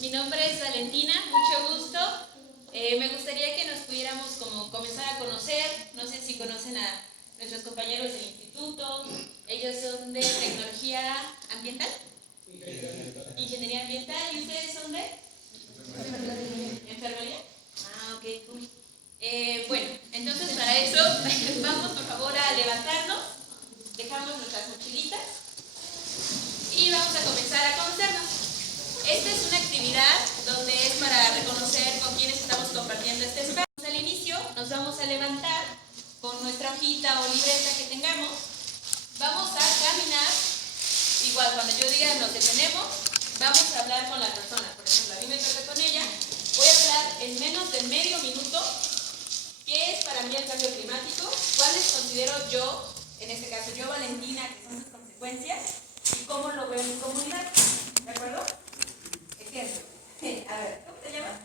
Mi nombre es Valentina, mucho gusto. Me gustaría que nos pudiéramos como comenzar a conocer. No sé si conocen a nuestros compañeros del instituto. Ellos son de tecnología ambiental, ingeniería ambiental. ¿Y ustedes son de enfermería? Ah, ok, cool. Bueno, entonces para eso vamos por favor a levantarnos, dejamos nuestras mochilitas y vamos a comenzar a conocernos. Esta es una actividad donde es para reconocer con quiénes estamos compartiendo este espacio. Al inicio nos vamos a levantar con nuestra hojita o libreta que tengamos. Vamos a caminar, igual cuando yo diga nos detenemos, vamos a hablar con la persona. Por ejemplo, a mí me toca con ella. Voy a hablar en menos de medio minuto qué es para mí el cambio climático, cuáles considero yo, en este caso yo Valentina, que son sus consecuencias y cómo lo veo en mi comunidad. ¿De acuerdo? Ejemplo. A ver, ¿cómo te llamas?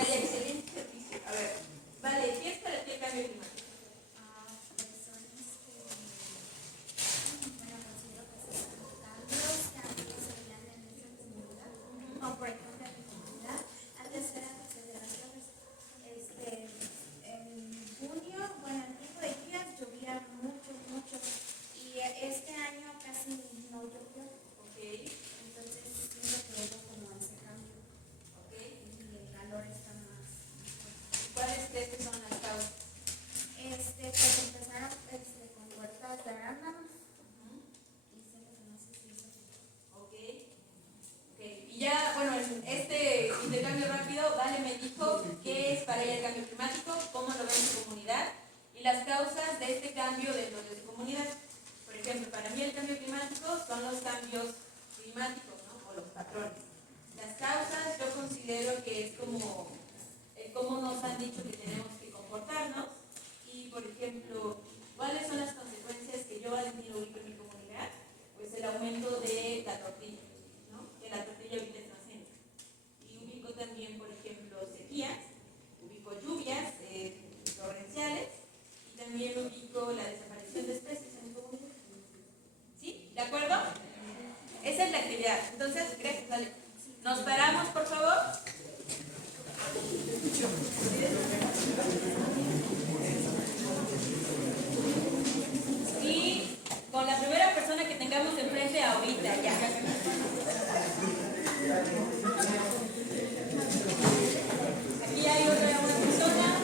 Excelente ejercicio. A ver, vale, ¿qué es para ti el cambio climático? Por ejemplo, en mi comunidad, antes era consideraciones, en junio, bueno, el tipo de días llovía mucho, y este año casi no llovió. Ok. Entonces siento que hubo como ese cambio. Ok. Y el calor está más fuerte. ¿Cuáles crees que son las causas? Pues empezaron con huertas de arándanos. Y siento que no sé si eso. Ok. Y ya, bueno, en este intercambio rápido, Vale me dijo qué es para ella el cambio climático, cómo lo ve en su comunidad y las causas de este cambio dentro de su comunidad. Por ejemplo, para mí el cambio climático son los cambios climáticos, ¿no? O los patrones. Las causas yo considero que es como cómo nos han dicho que tenemos que comportarnos y, por ejemplo, ¿cuáles son las consecuencias que yo, Valentina, ubico en mi comunidad? Pues el aumento de la tortilla. Que la tortilla ahorita es más lenta. Y ubico también, por ejemplo, sequías, ubico lluvias torrenciales y también ubico la desaparición de especies en mi comunidad. ¿Sí? ¿De acuerdo? Esa es la actividad. Entonces, gracias, dale. Nos paramos, por favor. Y con la primera persona que tengamos enfrente ahorita, ya. Aquí hay otra persona.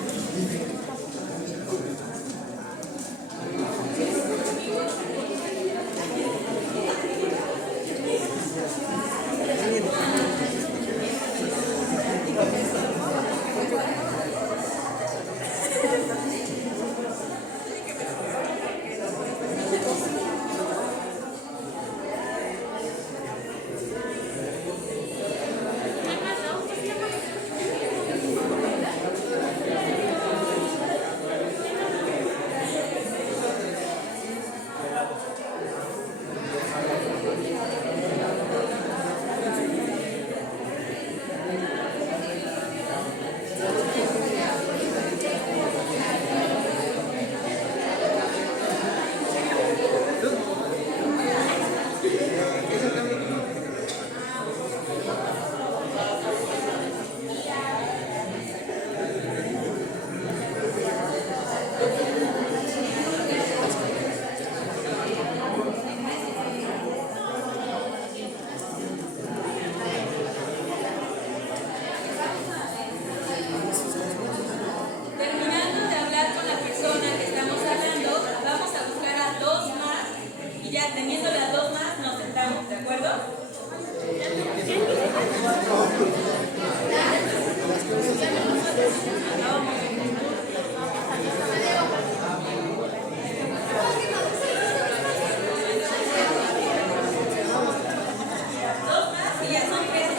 Teniendo las dos más, nos sentamos, ¿de acuerdo? Dos más y ya son tres.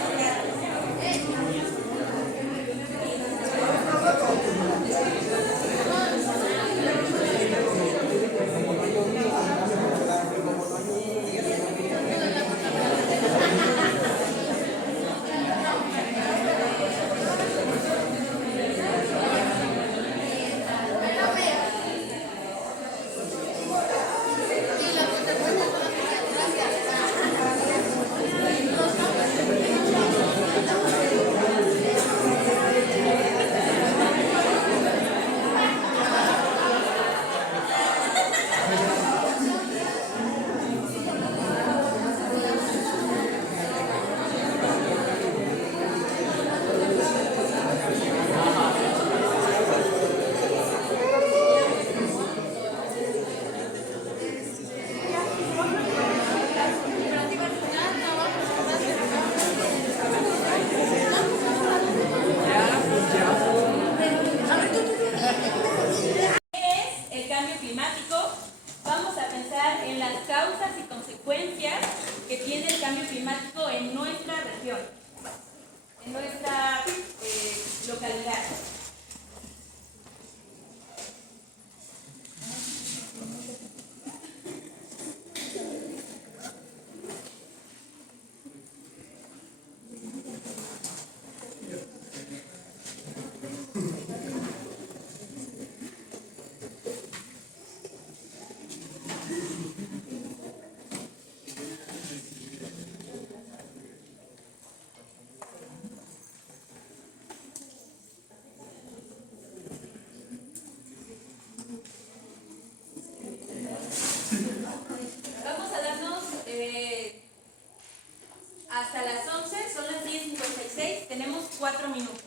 4 minutos.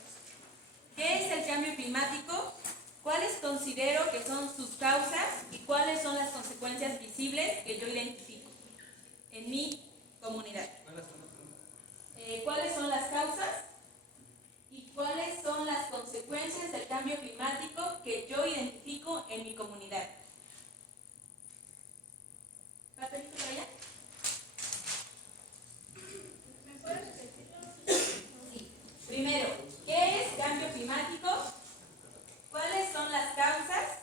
¿Qué es el cambio climático? ¿Cuáles considero que son sus causas y cuáles son las consecuencias visibles que yo identifico en mi comunidad? ¿Cuáles son las causas y cuáles son las consecuencias del cambio climático que yo identifico en mi comunidad? ¿Papelito por allá? ¿Me puedes repetirlo? Sí. Primero, ¿qué es cambio climático? ¿Cuáles son las causas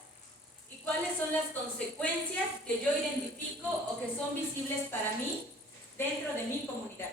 y cuáles son las consecuencias que yo identifico o que son visibles para mí dentro de mi comunidad?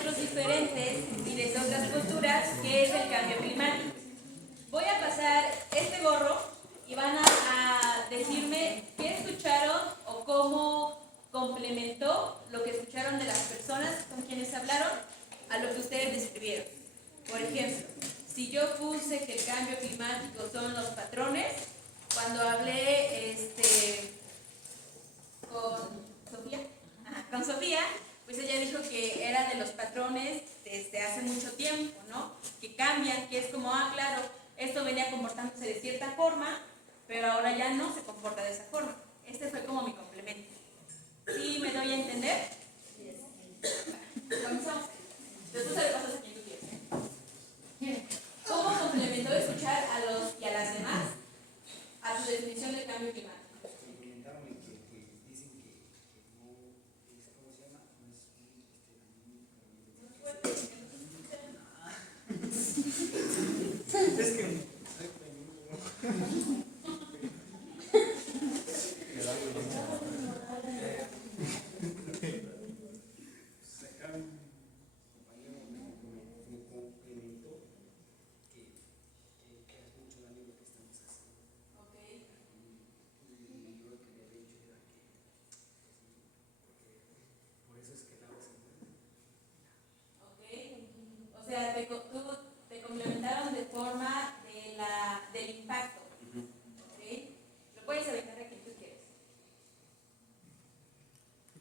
Otros diferentes y desde otras posturas, ¿qué es el cambio climático? Voy a pasar este gorro y van a decirme qué escucharon o cómo complementó lo que escucharon de las personas con quienes hablaron a lo que ustedes describieron. Por ejemplo, si yo puse que el cambio climático son los patrones, cuando hablé con Sofía, pues ella dijo que era de los patrones desde hace mucho tiempo, ¿no? Que cambian, que es como, claro, esto venía comportándose de cierta forma, pero ahora ya no se comporta de esa forma. Este fue como mi complemento. ¿Sí me doy a entender? Comenzamos. Después le pasas a quien tú quieres. ¿Cómo complementó escuchar a los y a las demás a tu definición del cambio climático? Complementaron en que dicen que no es, ¿cómo se llama? Es que sacaron un compañero me complementó que es mucho daño lo que estamos haciendo. Ok. Y yo lo que le había dicho era que por eso es que el agua se mueve. Ok. O sea, te complementaron de forma del impacto. Ok. Lo puedes aventar a quien tú quieres.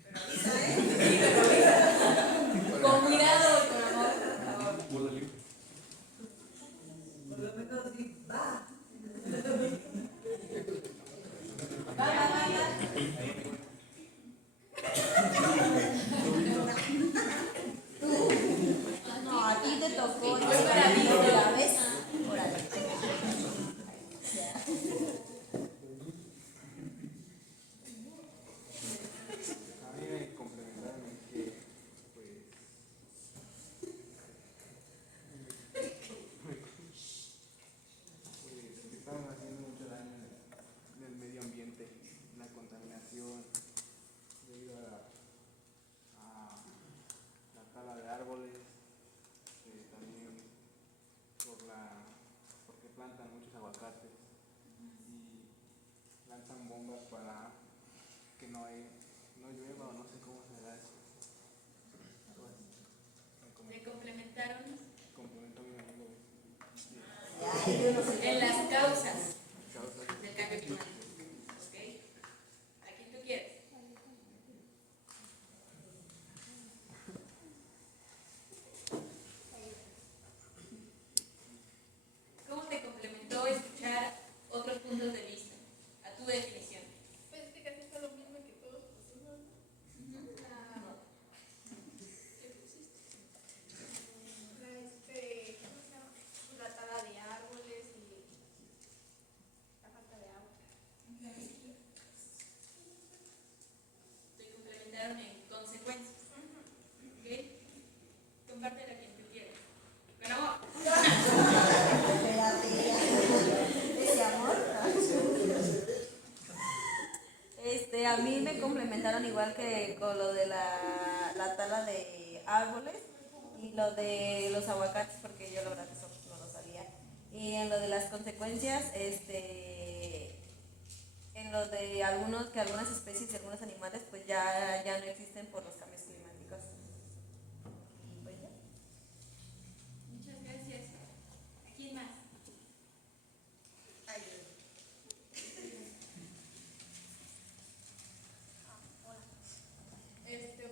Pero avisa, ¿eh? Sí, pero avisa. Con cuidado y con amor, por favor. Por lo menos sí, va. Va. No, a ti te tocó. Yo para mí, ¿De la vez? Órale. A mí me complementaron en que, pues estaban haciendo mucho daño en el medio ambiente, la contaminación debido a la tala de árboles, también porque plantan muchos aguacates y lanzan bombas para que no llueva o no sé cómo se da eso. Algo así. te complementaron Complementó mi amigo. Ay, yo no sé. en las causas Causas. del cambio climático. ¿Ok? ¿A quién tú quieres? a mí me complementaron igual que con lo de la tala de árboles y lo de los aguacates, porque yo la verdad eso no lo sabía. Y en lo de las consecuencias, en lo de algunas especies y algunos animales pues ya no existen por los cambios climáticos. Y pues ya. Muchas gracias. ¿A quién más?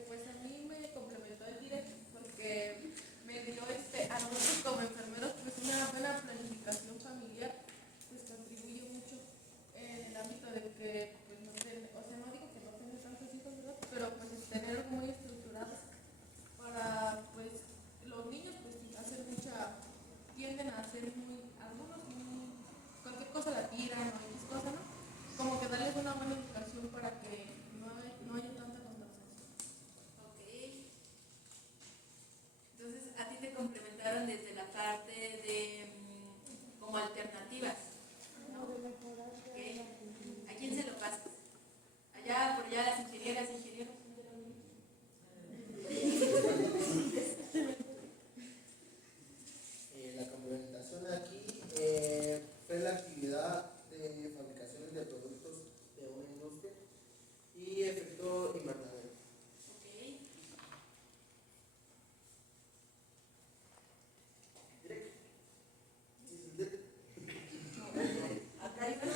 Pues a mí me complementó el directo porque me dio a nosotros como enfermeros pues una buena planificación familiar, pues contribuye mucho en el ámbito de que pues no sé, o sea, no digo que no tener tantos hijos, ¿verdad? Pero pues tener algo muy estructurado para pues los niños pues tienden a ser algunos cualquier cosa la tiran o X cosa, ¿no? Como que darles una buena educación para que no haya tanta contaminación. Ok. Entonces, a ti te complementaron desde la parte de como alternativas. Okay. ¿A quién se lo pasas? Allá, por allá, las ingenieras, ingenieros. La complementación aquí fue la actividad de fabricaciones de productos de una industria y efecto invernadero. Ok. Acá hay uno,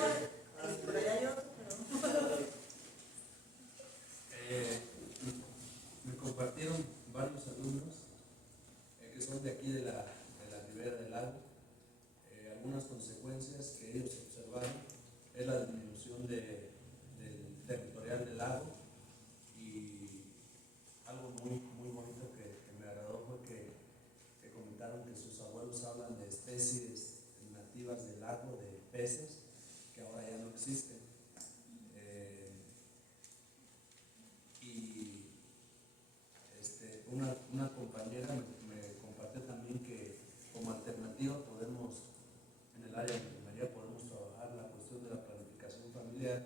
por allá hay otro, pero. Me compartieron varios alumnos que son de aquí de la ribera del lago. Algunas consecuencias que ellos observaron es la disminución del territorial del lago, y algo muy bonito que me agradó fue que comentaron que sus abuelos hablan de especies nativas del lago, de peces que ahora ya no existen. Y una compañera me compartió también que como alternativa en el área de enfermería podemos trabajar la cuestión de la planificación familiar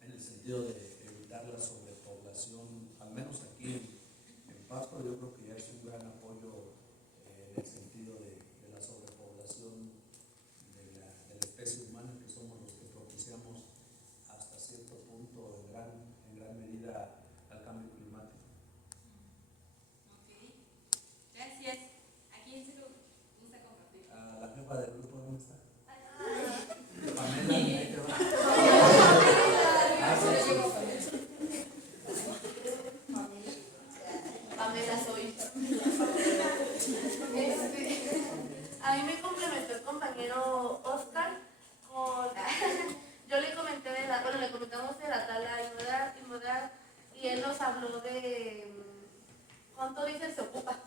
en el sentido de evitar la sobrepoblación, al menos aquí en Pasco. Yo creo que ya es un gran apoyo en el sentido de la sobrepoblación de la especie humana, que somos los que propiciamos hasta cierto punto en gran medida al cambio climático. Ok. Gracias. ¿A quién se lo gusta compartir? A la jefa del grupo, ¿dónde está? Pamela, ahí te va. Pamela soy. A mí me complementó el compañero Oscar con yo le comenté le comentamos de la tala y modal, y él nos habló de cuánto diésel se ocupa,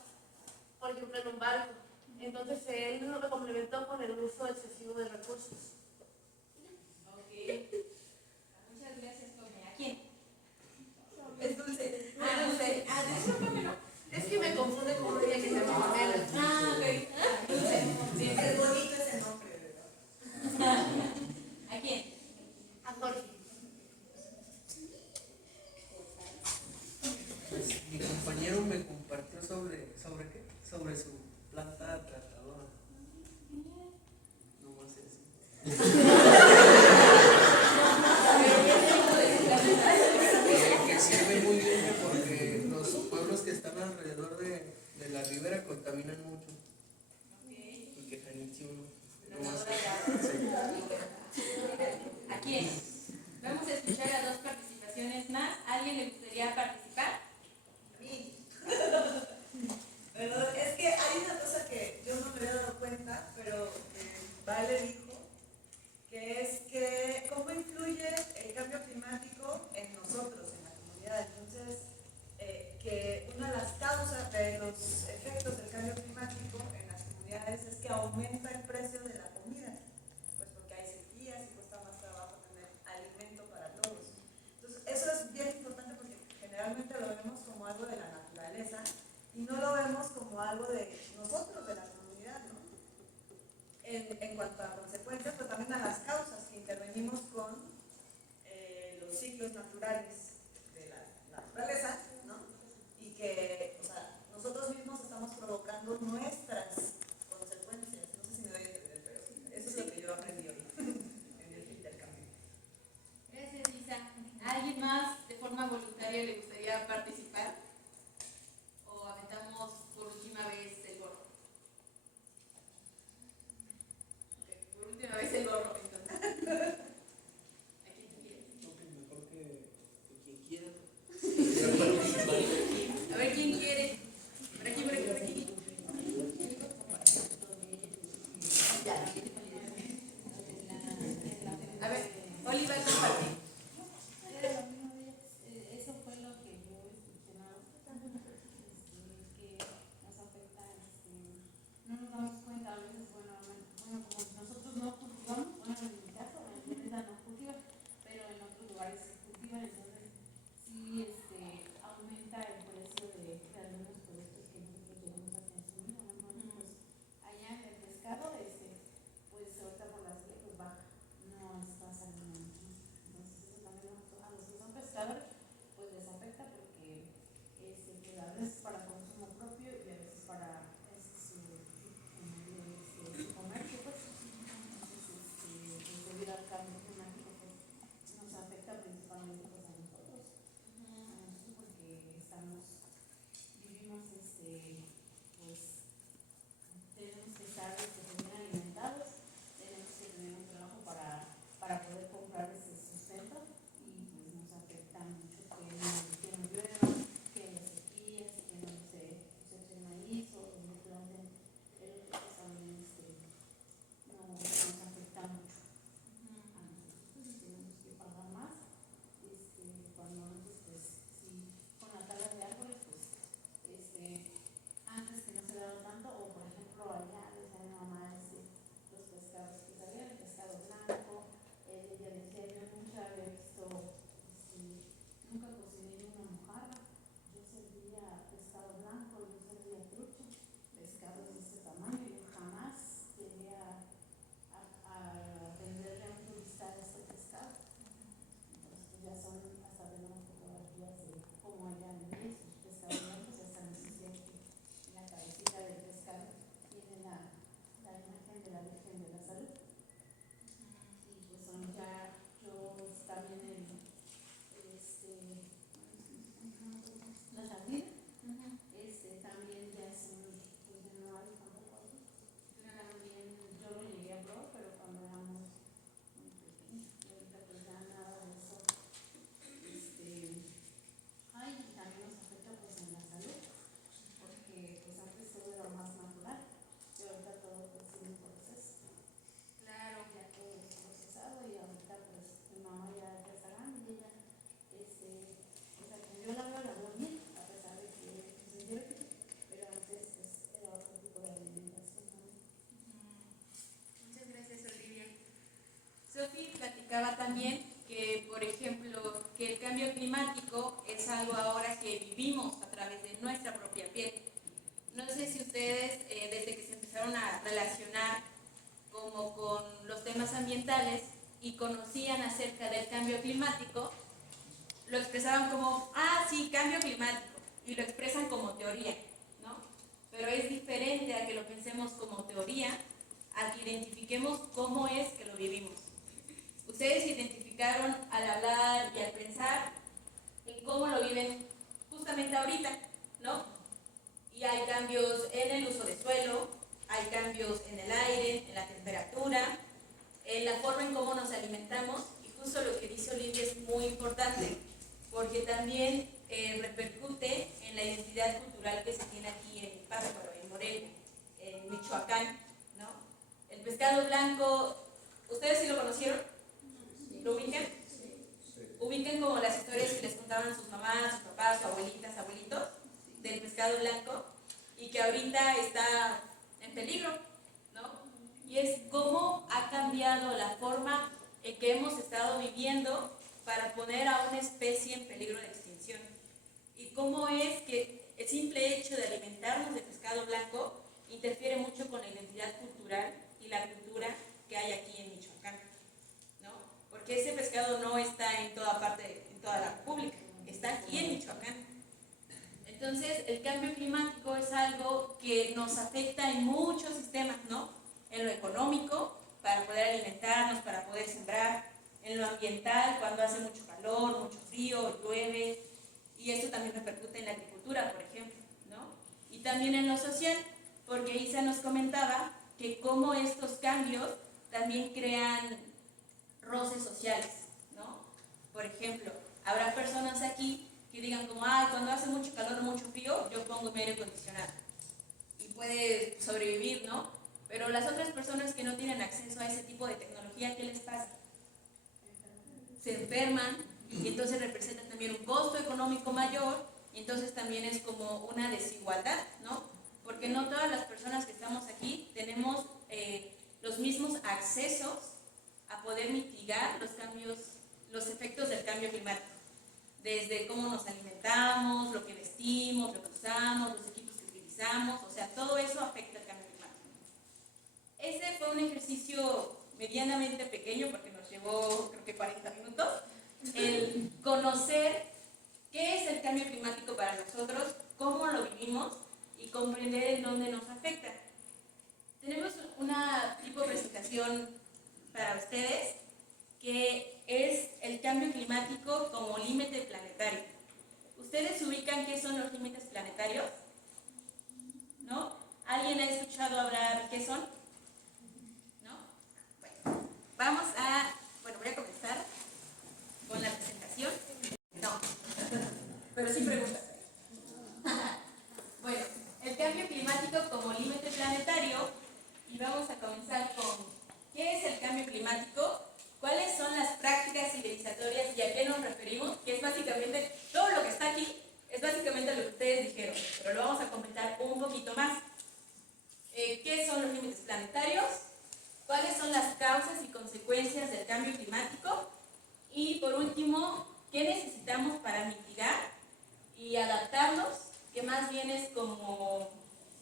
por ejemplo en un barco. Entonces él nos lo complementó con el uso excesivo de recursos. Ok. Muchas gracias, Tome. ¿A quién? Es dulce. Dulce. De eso no. Es que me confunde con una que se llama Pamela. Ok. Dulce. Bien. Es bonito ese nombre, ¿verdad? ¿A quién? A Jorge. Pues mi compañero me compartió sobre qué, sobre su planta tratadora. No más eso. Que sirve muy bien porque los pueblos que están alrededor de la ribera contaminan mucho. Y que Janichi uno. No más ¿A quién? Vamos a escuchar a dos participaciones más. ¿Alguien le gustaría participar? Sí. Pero es que hay una cosa que yo no me había dado cuenta, pero Vale dijo, que es que cómo influye el cambio climático en nosotros, en la comunidad. Entonces, que una de las causas de los efectos del cambio climático en las comunidades es que aumenta el precio de la comida, pues porque hay sequías y cuesta más trabajo tener alimento para todos. Entonces, eso es bien importante porque generalmente Oli va a compartir. Eso fue lo que yo mencionaba, que nos afecta, no nos damos cuenta a veces, bueno, como nosotros no cultivamos, bueno, en mi caso, en Mérida no cultiva, pero en otros lugares se cultivan, entonces sí aumenta el precio de algunos productos que nosotros llegamos a consumir, a lo mejor pues allá en el pescado, pues ahorita por la sequía pues baja, no está saliendo mucho, entonces eso también a los que son pescadores pues les afecta porque pues a veces para consumo propio y a veces para su comercio, pues entonces pues debido al cambio climático pues nos afecta principalmente pues a nosotros porque vivimos pues tenemos que estar bien alimentados, tenemos que tener un trabajo para poder comprar ese sustento y pues nos afecta mucho que no llueva, que las sequías, que no se coseche maíz o no planten el otro, pues también nos afecta mucho a nosotros, pues tenemos que pagar más cuando antes pues sí con la tala de árboles pues antes que no se daba tanto, o por ejemplo allá decía mi mamá los pescados que salían, el pescado blanco, ella decía yo nunca había visto, nunca cociné ni una mojarra, yo servía pescado blanco, yo servía trucha, pescados de ese tamaño, yo jamás llegué a venderle a un turista este pescado, entonces pues ya son hasta tenemos fotografías de cómo allá en esos pescados blancos hasta nos decía que en la cabecita del pescado tiene la imagen de la Virgen de la Salud. Y pues son ya, yo también la jardín, también ya es pues ya no hay tampoco aquí. También yo lo llegué a probar, pero cuando éramos muy pequeños, y ahorita pues ya nada de eso. Y también nos afecta pues en la salud, porque pues antes todo era más natural y ahorita todo pues tiene proceso. Claro. Ya todo es procesado y ahorita pues mi mamá ya está grande y ella o sea que yo la veo bien, a pesar de que pues es diabética, pero antes pues era otro tipo de alimentación también. Muchas gracias, Olivia. Sofi platicaba también que, por ejemplo, que el cambio climático es algo ahora que vivimos a través de nuestra propia piel. No sé si ustedes, desde que se empezaron a relacionar como con los temas ambientales y conocían acerca del cambio climático, lo expresaban como, sí, cambio climático, y lo expresan como teoría, ¿no? Pero es diferente a que lo pensemos como teoría, a que identifiquemos cómo es que lo vivimos. Ustedes identificaron al hablar y al pensar en cómo lo viven justamente ahorita, ¿no? Y hay cambios en el uso de suelo, hay cambios en el aire, en la temperatura, en la forma en cómo nos alimentamos, y justo lo que dice Olivia es muy importante, porque también repercute en la identidad cultural que se tiene aquí en Pátzcuaro, en Morelia, en Michoacán, ¿no? El pescado blanco, ¿ustedes sí lo conocieron? ¿Lo ubican? ¿Ubican como las historias que les contaban sus mamás, sus papás, sus abuelitas, abuelitos del pescado blanco? Y que ahorita está en peligro, ¿no? Y es cómo ha cambiado la forma en que hemos estado viviendo para poner a una especie en peligro de extinción. Y cómo es que el simple hecho de alimentarnos de pescado blanco interfiere mucho con la identidad cultural y la cultura que hay aquí en Michoacán, ¿no? Porque ese pescado no está en toda parte, en toda la República, está aquí en Michoacán. Entonces, el cambio climático es algo que nos afecta en muchos sistemas, ¿no? En lo económico, para poder alimentarnos, para poder sembrar; en lo ambiental, cuando hace mucho calor, mucho frío, llueve, y esto también repercute en la agricultura, por ejemplo, ¿no? Y también en lo social, porque Isa nos comentaba que cómo estos cambios también crean roces sociales, ¿no? Por ejemplo, habrá personas aquí que digan como, cuando hace mucho calor o mucho frío, yo pongo mi aire acondicionado y puede sobrevivir, ¿no? Pero las otras personas que no tienen acceso a ese tipo de tecnología, ¿qué les pasa? se enferman y entonces representan también un costo económico mayor y entonces también es como una desigualdad, ¿no? Porque no todas las personas que estamos aquí tenemos los mismos accesos a poder mitigar los efectos del cambio climático. Desde cómo nos alimentamos, lo que vestimos, lo que usamos, los equipos que utilizamos, o sea, todo eso afecta al cambio climático. Ese fue un ejercicio medianamente pequeño porque nos llevó creo que 40 minutos, el conocer qué es el cambio climático para nosotros, cómo lo vivimos y comprender en dónde nos afecta. Tenemos una tipo de presentación para ustedes que es el cambio climático como límite planetario. ¿Ustedes ubican qué son los límites planetarios? ¿No? ¿Alguien ha escuchado hablar qué son? ¿No? Bueno, voy a comenzar con la presentación. No, pero sí preguntas. Bueno, el cambio climático como límite planetario, y vamos a comenzar con ¿qué es el cambio climático? ¿Cuáles son las prácticas civilizatorias y a qué nos referimos? Que es básicamente, todo lo que está aquí es básicamente lo que ustedes dijeron, pero lo vamos a comentar un poquito más. ¿Qué son los límites planetarios? ¿Cuáles son las causas y consecuencias del cambio climático? Y por último, ¿qué necesitamos para mitigar y adaptarnos? Que más bien es como,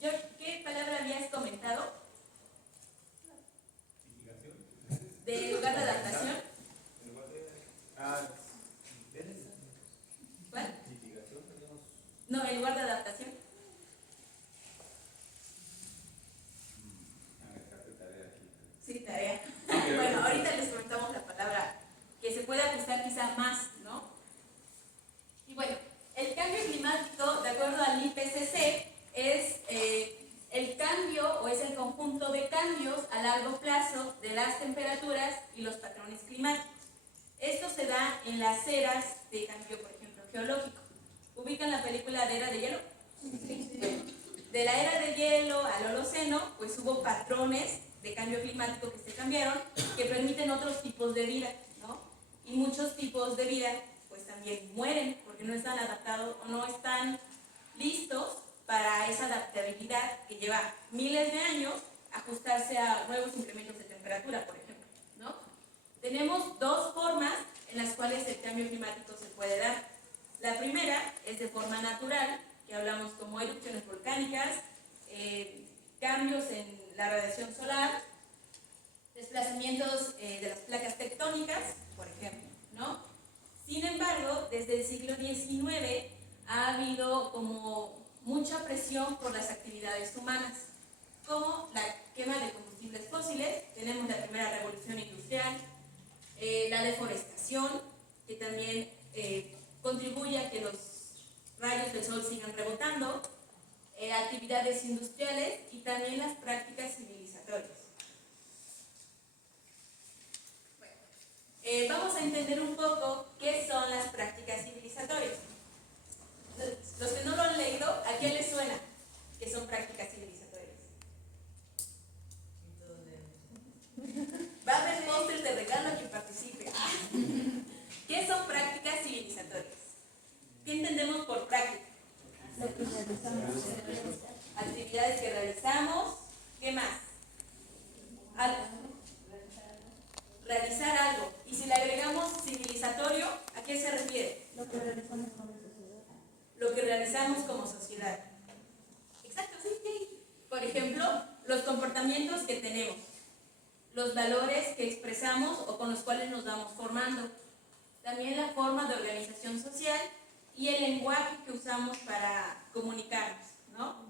¿qué palabra habías comentado? ¿De lugar de adaptación? ¿Cuál? No, en lugar de adaptación. Sí, tarea. Bueno, ahorita les comentamos la palabra que se puede ajustar quizá más, ¿no? Y bueno, el cambio climático, de acuerdo al IPCC, es el cambio o es el conjunto de cambios a largo plazo de las temperaturas y los patrones climáticos. Esto se da en las eras de cambio, por ejemplo, geológico. ¿Ubican la película de Era de Hielo? Sí. Bueno, de la era de hielo al Holoceno, pues hubo patrones de cambio climático que se cambiaron, que permiten otros tipos de vida, ¿no? Y muchos tipos de vida, pues también mueren porque no están adaptados o no están listos para esa adaptabilidad que lleva miles de años ajustarse a nuevos incrementos de temperatura, por ejemplo, ¿no? Tenemos dos formas en las cuales el cambio climático se puede dar. La primera es de forma natural, que hablamos como erupciones volcánicas, cambios en la radiación solar, desplazamientos de las placas tectónicas, por ejemplo, ¿no? Sin embargo, desde el siglo XIX ha habido como mucha presión por las actividades humanas, como la quema de combustibles fósiles. Tenemos la primera revolución industrial, la deforestación, que también contribuye a que los rayos del sol sigan rebotando, actividades industriales y también las prácticas civilizatorias. Bueno, vamos a entender un poco qué son las prácticas civilizatorias. Los que no lo han leído, ¿a quién les suena que son prácticas civilizatorias? Va a haber pósters de regalo a quien participe. ¿Qué son prácticas civilizatorias? ¿Qué entendemos por práctica? Actividades que realizamos. ¿Qué más? Realizar algo. Y si le agregamos civilizatorio, ¿a qué se refiere? Lo que realizamos como sociedad. Lo que realizamos como sociedad. Exacto, sí. Por ejemplo, los comportamientos que tenemos, los valores que expresamos o con los cuales nos vamos formando, también la forma de organización social y el lenguaje que usamos para comunicarnos, ¿no?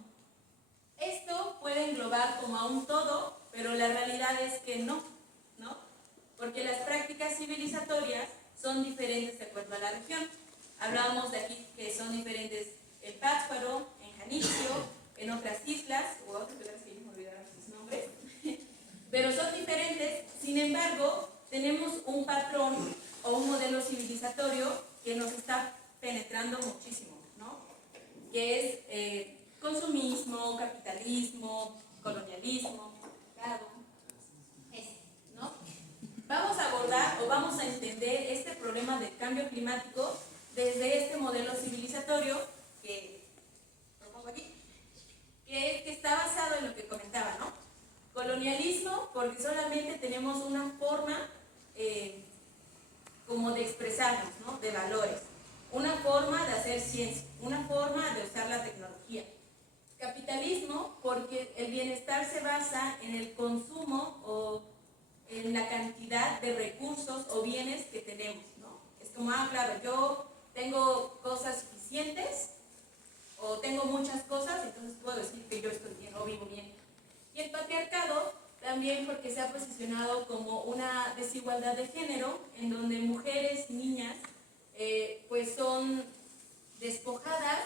Esto puede englobar como a un todo, pero la realidad es que no, ¿no? Porque las prácticas civilizatorias son diferentes de acuerdo a la región. Hablábamos de aquí que son diferentes en Pátzcuaro, en Janitzio, en otras islas, o otras islas que me olvidaron sus nombres, pero son diferentes. Sin embargo, tenemos un patrón o un modelo civilizatorio que nos está penetrando muchísimo, ¿no? Que es consumismo, capitalismo, colonialismo, mercado, ¿no? vamos a abordar o vamos a entender este problema del cambio climático desde este modelo civilizatorio que propongo aquí, que está basado en lo que comentaba, ¿no? Colonialismo, porque solamente tenemos una forma como de expresarnos, ¿no? De valores, una forma de hacer ciencia, una forma de usar la tecnología. Capitalismo, porque el bienestar se basa en el consumo o en la cantidad de recursos o bienes que tenemos, ¿no? Es como, claro, yo tengo cosas suficientes o tengo muchas cosas, entonces puedo decir que yo estoy bien o vivo bien. Y el patriarcado también porque se ha posicionado como una desigualdad de género en donde mujeres y niñas pues son despojadas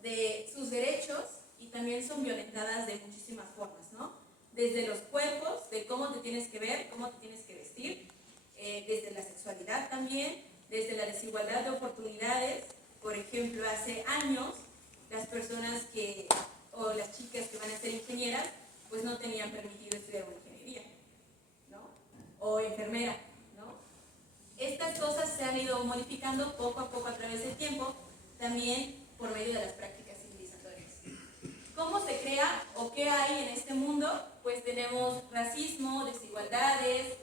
de sus derechos y también son violentadas de muchísimas formas, ¿no? Desde los cuerpos, de cómo te tienes que ver, cómo te tienes que vestir, desde la sexualidad también, desde la desigualdad de oportunidades. Por ejemplo, hace años las personas o las chicas que van a ser ingenieras, pues no tenían permitido estudiar una ingeniería, ¿no? O enfermera, ¿no? Estas cosas se han ido modificando poco a poco a través del tiempo, también por medio de las prácticas civilizatorias. ¿Cómo se crea o qué hay en este mundo? Pues tenemos racismo, desigualdades,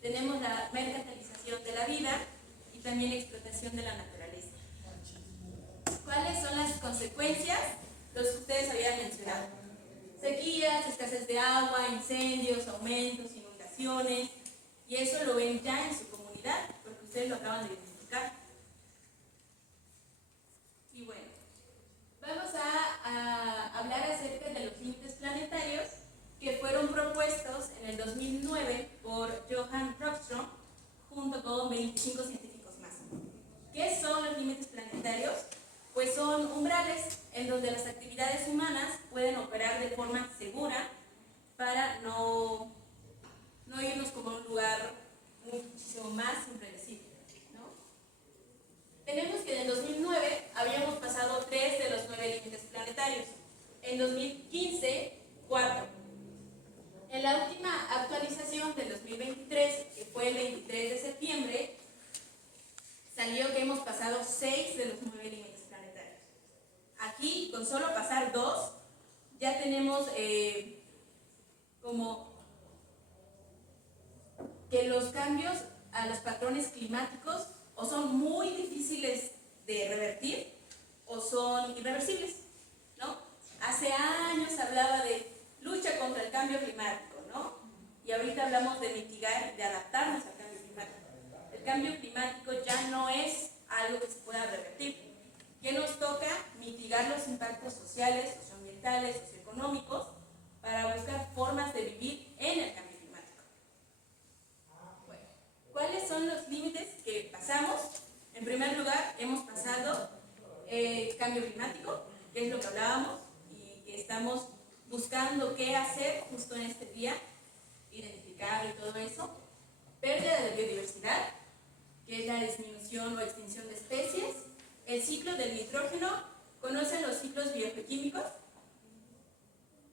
tenemos la mercantilización de la vida y también explotación de la naturaleza. ¿Cuáles son las consecuencias? Los que ustedes habían mencionado. Sequías, escasez de agua, incendios, aumentos, inundaciones, y eso lo ven ya en su comunidad, porque ustedes lo acaban de identificar. Y bueno, vamos a hablar acerca de los límites planetarios que fueron propuestos en el 2009 por Johan Rockström junto con 25 científicos más. ¿Qué son los límites planetarios? Pues son umbrales en donde las actividades humanas pueden operar de forma segura para no irnos como a un lugar muchísimo más impredecible, ¿no? Tenemos que en el 2009 habíamos pasado 3 de los 9 límites planetarios. En 2015, 4. En la última actualización del 2023, que fue el 23 de septiembre, salió que hemos pasado 6 de los 9 límites planetarios. Aquí, con solo pasar 2, ya tenemos como que los cambios a los patrones climáticos o son muy difíciles de revertir o son irreversibles, ¿no? Hace años se hablaba de lucha contra el cambio climático, ¿no? Y ahorita hablamos de mitigar, de adaptarnos al cambio climático. El cambio climático ya no es algo que se pueda revertir. ¿Qué nos toca? Mitigar los impactos sociales, socioambientales, socioeconómicos para buscar formas de vivir en el cambio climático. Bueno, ¿cuáles son los límites que pasamos? En primer lugar, hemos pasado cambio climático, que es lo que hablábamos y que estamos buscando qué hacer justo en este día, identificar y todo eso. Pérdida de biodiversidad, que es la disminución o extinción de especies. El ciclo del nitrógeno. ¿Conocen los ciclos biogeoquímicos?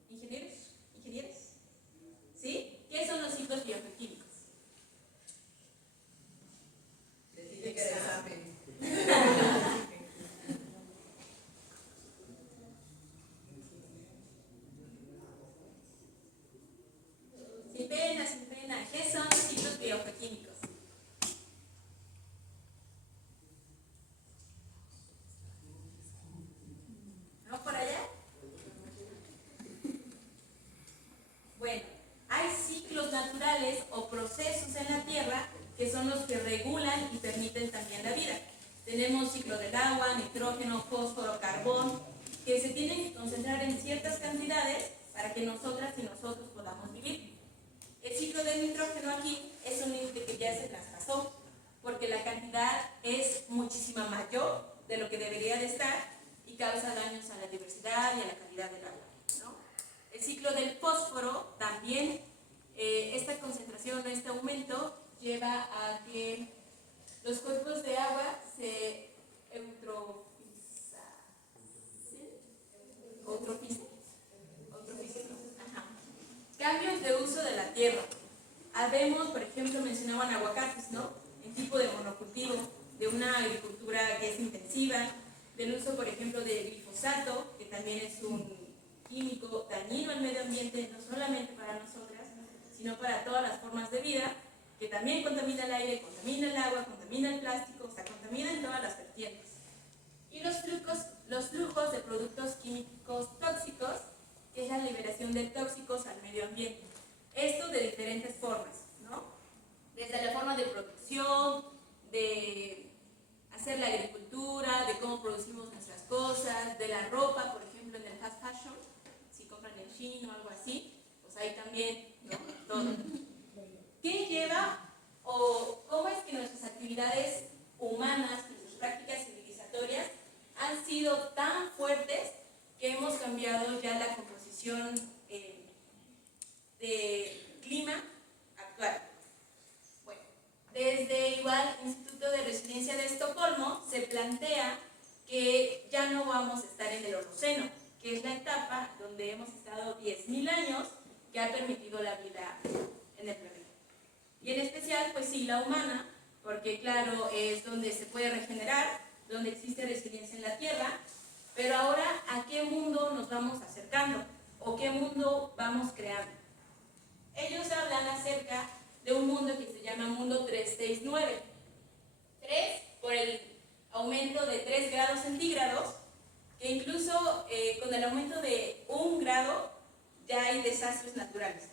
¿Ingenieros? ¿Ingenieros? ¿Sí? ¿Qué son los ciclos biogeoquímicos? Decide que eres sabe. Sin pena, sin pena. ¿Qué son los ciclos biogeoquímicos? ¿No por allá? Bueno, hay ciclos naturales o procesos en la Tierra que son los que regulan y permiten también la vida. Tenemos ciclo del agua, nitrógeno, fósforo, carbón, que se tienen que concentrar en ciertas cantidades para que nosotras y nosotros podamos vivir. El ciclo del nitrógeno aquí es un límite que ya se traspasó, porque la cantidad es muchísima mayor de lo que debería de estar y causa daños a la diversidad y a la calidad del agua, ¿no? El ciclo del fósforo también, esta concentración, este aumento, lleva a que los cuerpos de agua se eutrofizan. Cambios de uso de la tierra. habemos, por ejemplo, mencionaban aguacates, ¿no? El tipo de monocultivo, de una agricultura que es intensiva, del uso, por ejemplo, de glifosato, que también es un químico dañino al medio ambiente, no solamente para nosotras, sino para todas las formas de vida, que también contamina el aire, contamina el agua, contamina el plástico, o sea, contamina en todas las vertientes. Y los flujos de productos químicos tóxicos, que es la liberación de tóxicos al medio ambiente. Esto de diferentes formas, ¿no? Desde la forma de producción, de hacer la agricultura, de cómo producimos nuestras cosas, de la ropa, por ejemplo, en el fast fashion, si compran en Shein o algo así, pues ahí también, ¿no? Todo. ¿Qué lleva o cómo es que nuestras actividades humanas, nuestras prácticas civilizatorias han sido tan fuertes que hemos cambiado ya la composición de clima actual? Bueno, desde igual Instituto de Resiliencia de Estocolmo se plantea que ya no vamos a estar en el Holoceno, que es la etapa donde hemos estado 10.000 años, que ha permitido la vida en el planeta. Y en especial, pues sí, la humana, porque claro, es donde se puede regenerar, donde existe resiliencia en la Tierra, pero ahora, ¿a qué mundo nos vamos acercando? ¿O qué mundo vamos creando? Ellos hablan acerca de un mundo que se llama mundo 369. 3 por el aumento de 3 grados centígrados, que incluso con el aumento de 1 grado ya hay desastres naturales.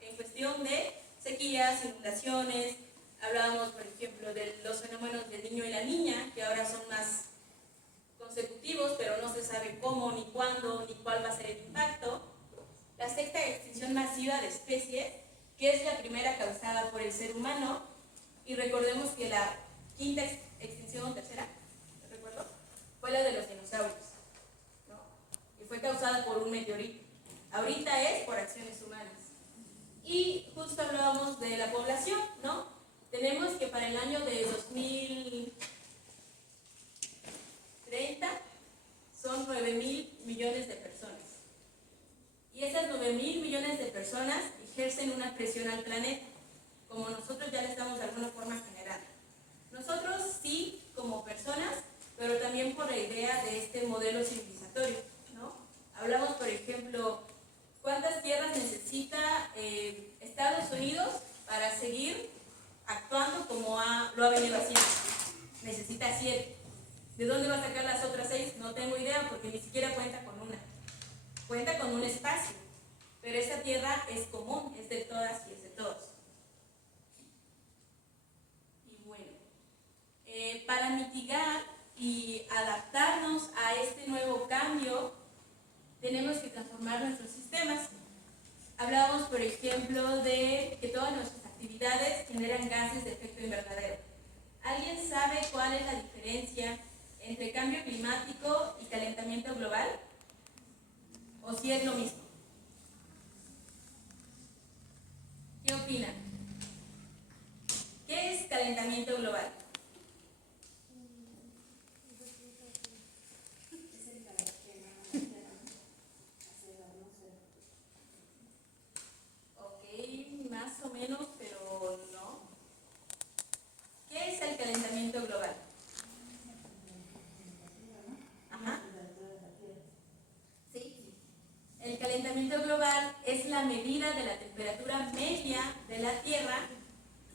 En cuestión de sequías, inundaciones, hablábamos, por ejemplo, de los fenómenos del niño y la niña, que ahora son más consecutivos, pero no se sabe cómo, ni cuándo, ni cuál va a ser el impacto. La sexta extinción masiva de especies, que es la primera causada por el ser humano, y recordemos que la quinta extinción o tercera, ¿no recuerdo? Fue la de los dinosaurios, ¿no? Y fue causada por un meteorito. Ahorita es por acciones humanas. Y justo hablábamos de la población, ¿no? Tenemos que para el año de 2030 son 9.000 millones de personas. Y esas 9.000 millones de personas ejercen una presión al planeta, como nosotros ya le estamos de alguna forma generando. Nosotros sí, como personas, pero también por la idea de este modelo civilizatorio, ¿no? Hablamos, por ejemplo, ¿cuántas tierras necesita Estados Unidos para seguir actuando como lo ha venido haciendo? Necesita 7. ¿De dónde va a sacar las otras 6? No tengo idea, porque ni siquiera cuenta con una. Cuenta con un espacio, pero esa tierra es común, es de todas y es de todos. Y bueno, para mitigar y adaptarnos a este nuevo cambio, tenemos que transformar nuestros sistemas. Hablábamos, por ejemplo, de que todas nuestras actividades generan gases de efecto invernadero. ¿Alguien sabe cuál es la diferencia entre cambio climático y calentamiento global? ¿O si es lo mismo? ¿Qué opinan? ¿Qué es calentamiento global? Ok, más o menos, pero no. ¿Qué es el calentamiento global? Ajá. Sí. El calentamiento global es la medida de la temperatura media de la Tierra,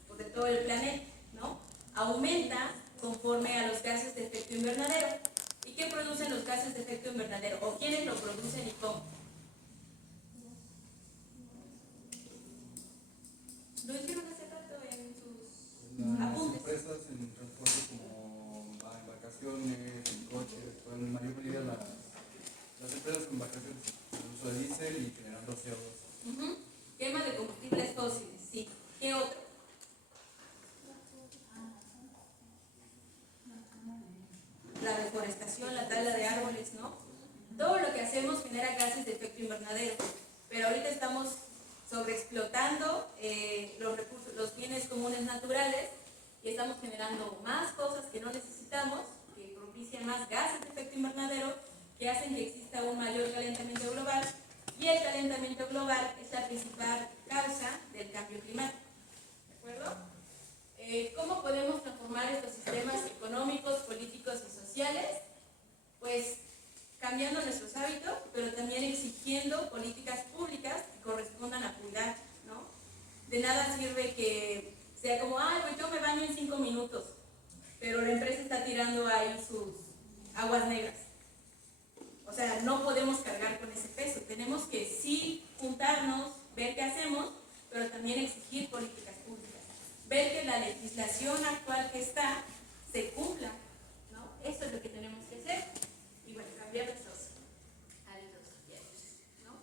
o de todo el planeta, ¿no? Aumenta conforme a los gases de efecto invernadero. ¿Y qué producen los gases de efecto invernadero? ¿O quiénes lo producen y cómo? ¿Lo hicieron hace rato en sus apuntes? Empresas en transporte como embarcaciones, en coches, pues en mayor medida las empresas con embarcaciones, el uso de diésel y generando CO2. Quema de combustibles fósiles, sí. ¿Qué otro? La deforestación, la tala de árboles, ¿no? Todo lo que hacemos genera gases de efecto invernadero, pero ahorita estamos sobreexplotando los recursos, los bienes comunes naturales, y estamos generando más cosas que no necesitamos, que propician más gases de efecto invernadero, que hacen que exista un mayor calentamiento global, y el calentamiento global es la principal causa del cambio climático. acuerdo? ¿Cómo podemos transformar estos sistemas económicos, políticos y sociales? Pues cambiando nuestros hábitos, pero también exigiendo políticas públicas que correspondan a cuidar, ¿no? De nada sirve que sea como, ay, pues yo me baño en 5 minutos, pero la empresa está tirando ahí sus aguas negras. O sea, no podemos cargar con ese peso. Tenemos que sí juntarnos, ver qué hacemos, pero también exigir políticas públicas. Ver que la legislación actual que está se cumpla, ¿no? Eso es lo que tenemos que hacer. Y bueno, cambiar estos hábitos diarios, ¿no?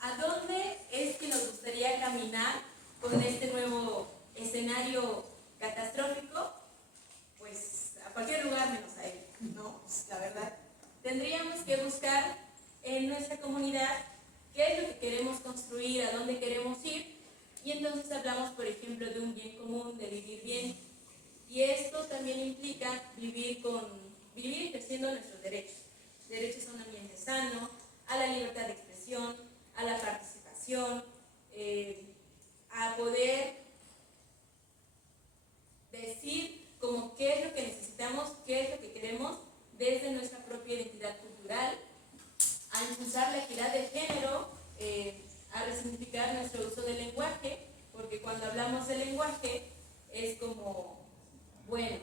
¿A dónde es que nos gustaría caminar con este nuevo escenario catastrófico? Pues a cualquier lugar menos a él, ¿no? La verdad. Tendríamos que buscar en nuestra comunidad qué es lo que queremos construir, a dónde queremos ir, y entonces hablamos, por ejemplo, de un bien común, de vivir bien, y esto también implica vivir ejerciendo nuestros derechos a un ambiente sano, a la libertad de expresión, a la participación, a poder decir como qué es lo que necesitamos, qué es lo que queremos desde nuestra propia identidad cultural, a impulsar la equidad de género, a resignificar nuestro uso del lenguaje, porque cuando hablamos del lenguaje es como, bueno,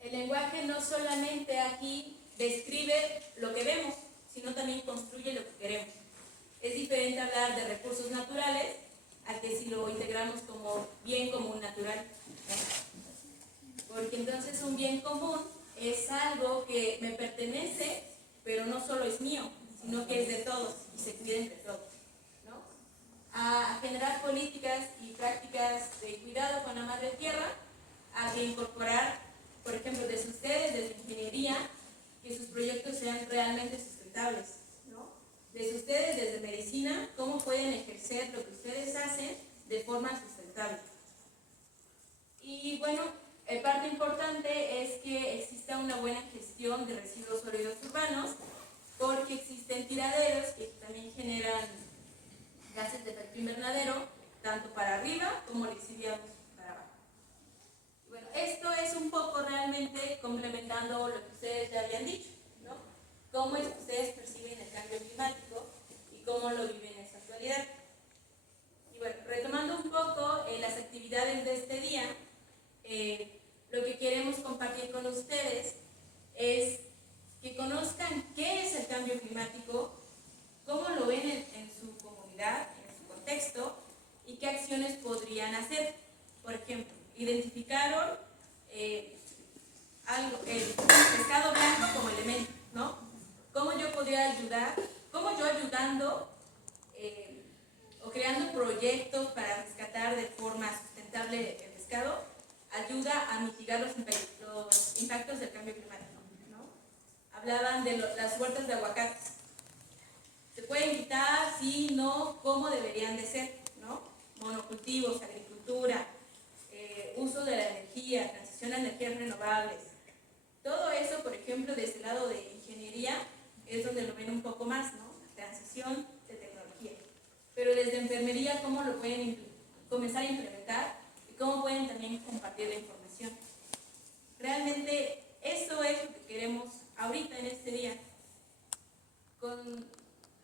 el lenguaje no solamente aquí describe lo que vemos, sino también construye lo que queremos. Es diferente hablar de recursos naturales a que si lo integramos como bien común natural, ¿no? Porque entonces un bien común es algo que me pertenece, pero no solo es mío, sino que es de todos y se cuida entre todos, ¿no? A generar políticas y prácticas de cuidado con la madre tierra, a incorporar, por ejemplo, desde ustedes, desde ingeniería, que sus proyectos sean realmente sustentables, ¿no? Desde ustedes, desde medicina, cómo pueden ejercer lo que ustedes hacen de forma sustentable. Y bueno, parte importante es que exista una buena gestión de residuos sólidos urbanos, porque existen tiraderos que también generan gases de efecto invernadero, tanto para arriba como lixiviados para abajo. Y bueno, esto es un poco realmente complementando lo que ustedes ya habían dicho, ¿no? Cómo es que ustedes perciben el cambio climático y cómo lo viven en esta actualidad. Y bueno, retomando un poco las actividades de este día, lo que queremos compartir con ustedes es que conozcan qué es el cambio climático, cómo lo ven en su comunidad, en su contexto, y qué acciones podrían hacer. Por ejemplo, identificaron el pescado blanco como elemento, ¿no? ¿Cómo yo podría ayudar? ¿Cómo yo ayudando o creando proyectos para rescatar de forma sustentable el pescado ayuda a mitigar los impactos del cambio climático, ¿no? Hablaban de las huertas de aguacates. ¿Se pueden quitar? Sí, no, ¿cómo deberían de ser? ¿No? Monocultivos, agricultura, uso de la energía, transición a energías renovables. Todo eso, por ejemplo, desde el lado de ingeniería, es donde lo ven un poco más, ¿no? Transición de tecnología. Pero desde enfermería, ¿cómo lo pueden comenzar a implementar? Y cómo pueden también compartir la información. Realmente, eso es lo que queremos ahorita en este día.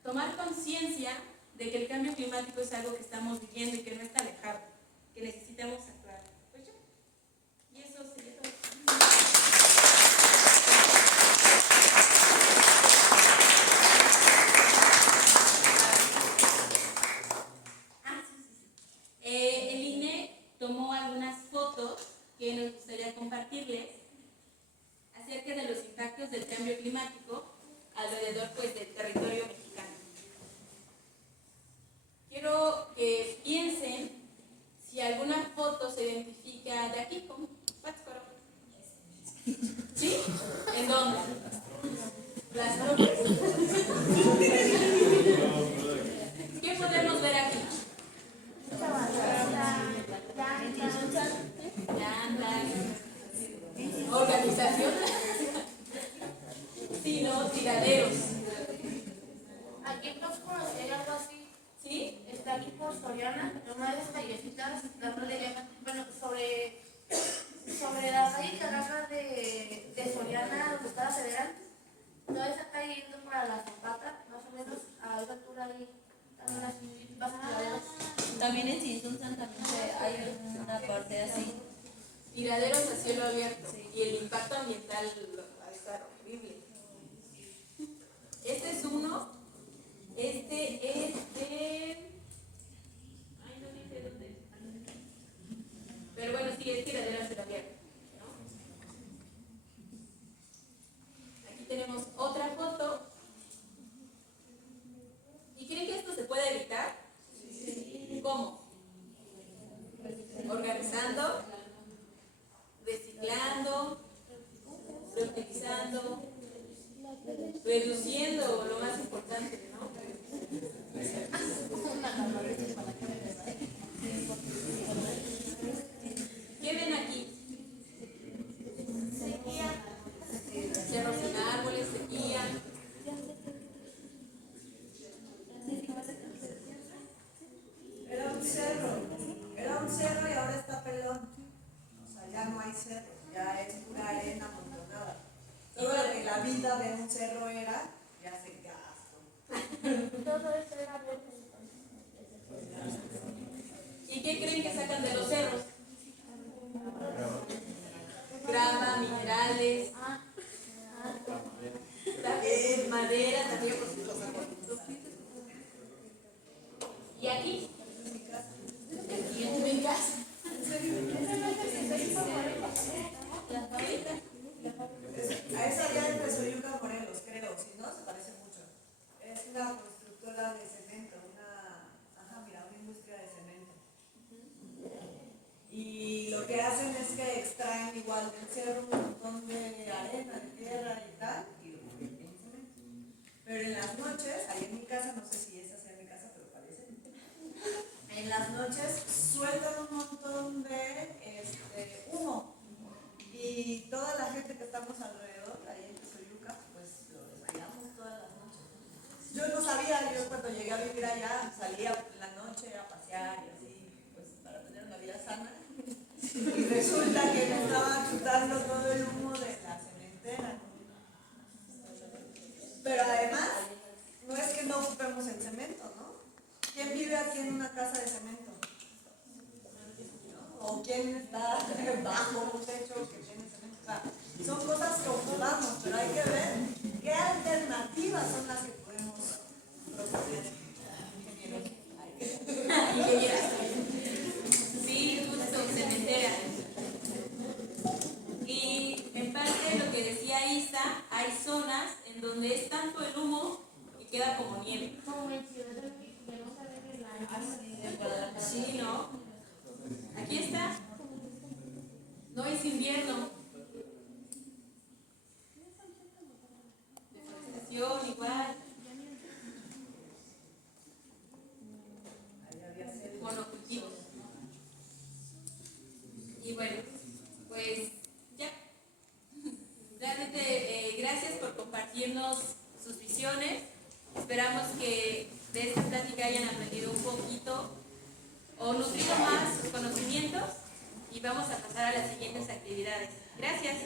Tomar conciencia de que el cambio climático es algo que estamos viviendo y que no está alejado, que necesitamos actuar. Pues ya. Y eso sería todo. El INE tomó algunas fotos que nos gustaría compartirles acerca de los impactos del cambio climático alrededor, pues, del territorio mexicano. Quiero que piensen si alguna foto se identifica de aquí con Pátzcuaro. ¿Sí? ¿En dónde? ¿Las torres? ¿Qué podemos ver aquí? Organización. Sí, no, tiraderos. Aquí en Pátzcuaro hay algo así. ¿Sí? Está aquí por Soriana, una de esas callecitas, única casa de Soriana donde está la Federal, toda esa calle yendo para la Zapata, más o menos a esa altura ahí, también así, pasan tiraderos. También en Sinsunzan también hay una parte así. Tiraderos a cielo abierto. Y el impacto ambiental va a estar horrible. Este es uno. Este es de... Ay, no dice dónde. Pero bueno, sí, es tiradero a cielo abierto, ¿no? Aquí tenemos otra foto. ¿Y creen que esto se puede evitar? Sí. ¿Cómo? Organizando, reciclando, reutilizando, reduciendo, lo más importante, ¿no? ¿Qué ven aquí? Sequía, cerros sin árboles, sequía. Era un cerro y ahora está pelón. O sea, ya no hay cerro, ya es pura arena amontonada. Todo lo que la vida de un cerro era, ya se gastó. Todo eso era verde. ¿Y qué creen que sacan de los cerros? Grava, minerales, madera, también por supuesto. ¿Y aquí? Aquí en mi casa. A esa ya es de Soyuca, Morelos, creo, si no, se parece mucho. Es una constructora de cemento, una industria de cemento. Y lo que hacen es que extraen igual del cerro un montón de arena, de tierra y tal, y lo convierten en cemento. Pero en las noches, ahí en mi casa, no sé si esa sea mi casa, pero parece. En las noches sueltan un montón de humo. Y toda la gente que estamos alrededor, ahí en Soyuca, pues lo desmayamos todas las noches. Yo no sabía, yo cuando llegué a vivir allá salía en la noche a pasear y así, pues para tener una vida sana. Y resulta que me estaba chutando todo el humo de la cementera. Pero además, no es que no ocupemos el cemento, ¿no? ¿Quién vive aquí en una casa de cemento? ¿O quién está bajo un techo que tiene cemento? O sea, son cosas que ocupamos, pero hay que ver qué alternativas son las que podemos proponer. Ingenieras. Sí, justo, cementera. Y en parte lo que decía Isa, hay zonas en donde es tanto el humo que queda como nieve. Como en Ciudad de México, que no se ve la Sí, ¿no? Aquí está. No es invierno. Deforestación igual. Monocultivos. Y bueno, pues ya. Realmente gracias por compartirnos sus visiones. Esperamos que de esta plática hayan aprendido un poquito o nutrido más sus conocimientos y vamos a pasar a las siguientes actividades. Gracias.